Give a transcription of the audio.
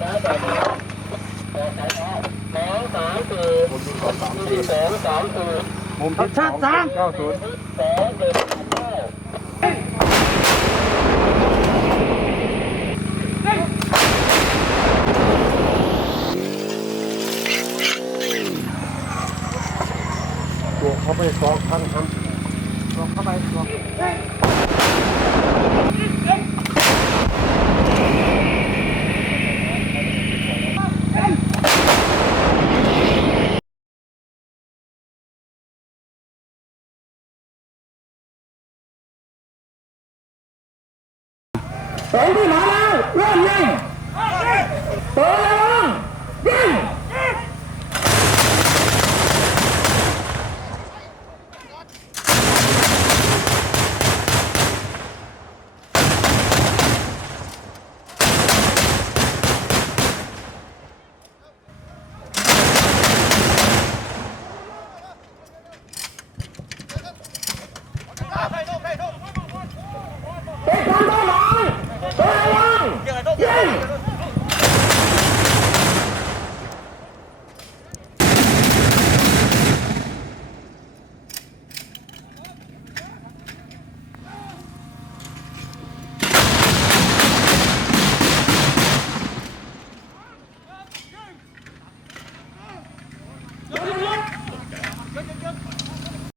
ตัวเข้าไปสองครั้งครับตัวเข้าไปสองครั้ง Tưởng đi mở đâu, lên nhanh Tưởng đi không, nhanh Okay, don't, okay, don't. Good, good, good.